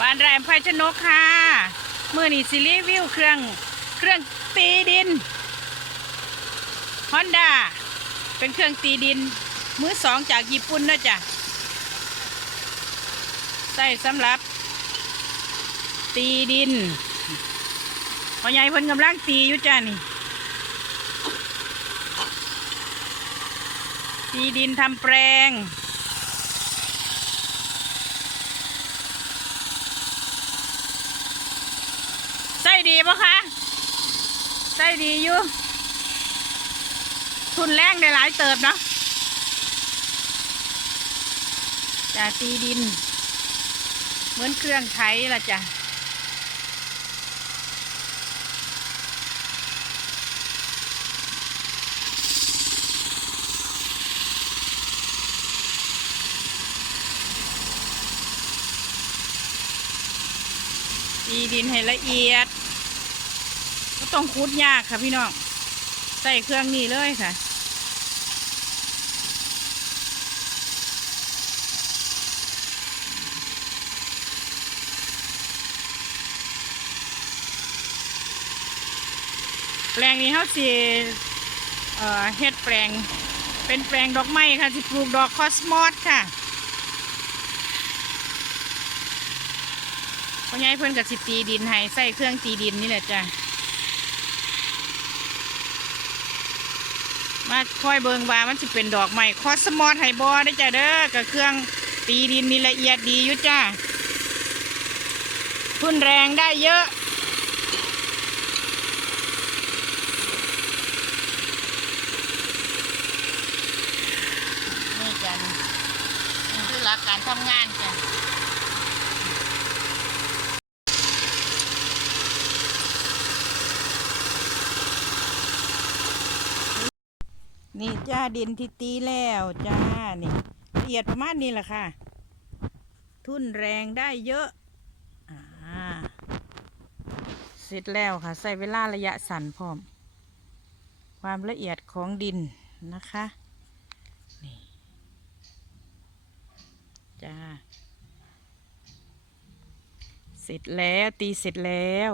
บ้านแรมไฟชนกค่ะมือนี่ซีรีวิวเครื่องเครื่องตีดินฮอนด้าเป็นเครื่องตีดิน มือสองจากญี่ปุ่นนะจ๊ะใส่สำหรับ ตีดินพ่อใหญ่เพิ่นกำลังตีอยู่จ้านี่ ตีดินทำแปลง ใส่ดีปะคะใส่ดีอยู่ ทุนแรงได้หลายเติบเนาะจะตีดิน เหมือนเครื่องไถละจ้ะ ตีดินให้ละเอียดก็ต้องคุดยากค่ะพี่น้อง ใส่เครื่องนี้เลยค่ะแปลงนี้เขาสิเอ่อเฮ็ดแปลง เป็นแปลงดอกไม้ค่ะสิปลูกดอกคอสมอสค่ะ พ่อใหญ่เพิ่นกับสิตีดินให้ใส่เครื่องตีดินนี่แหละจ้ะมาค่อยเบิงว่ามันสิเป็นดอกไม้คอสมอสไฮบอได้จ้ะเด้อกับเครื่องตีดินนี่ละเอียดดียู่จ้าทุนแรงได้เยอะ นี่จ้ะนี่นี่คือหลักการทำงานจ้ะ นี่จ้าดินที่ตีแล้วจ้านี่ละเอียดประมาณนี้แหละค่ะ ทุ่นแรงได้เยอะอ่าเสร็จแล้วค่ะ ใส่เวลาระยะสั้นพร้อม ความละเอียดของดินนะคะนี่จ้าเสร็จแล้วตีเสร็จแล้ว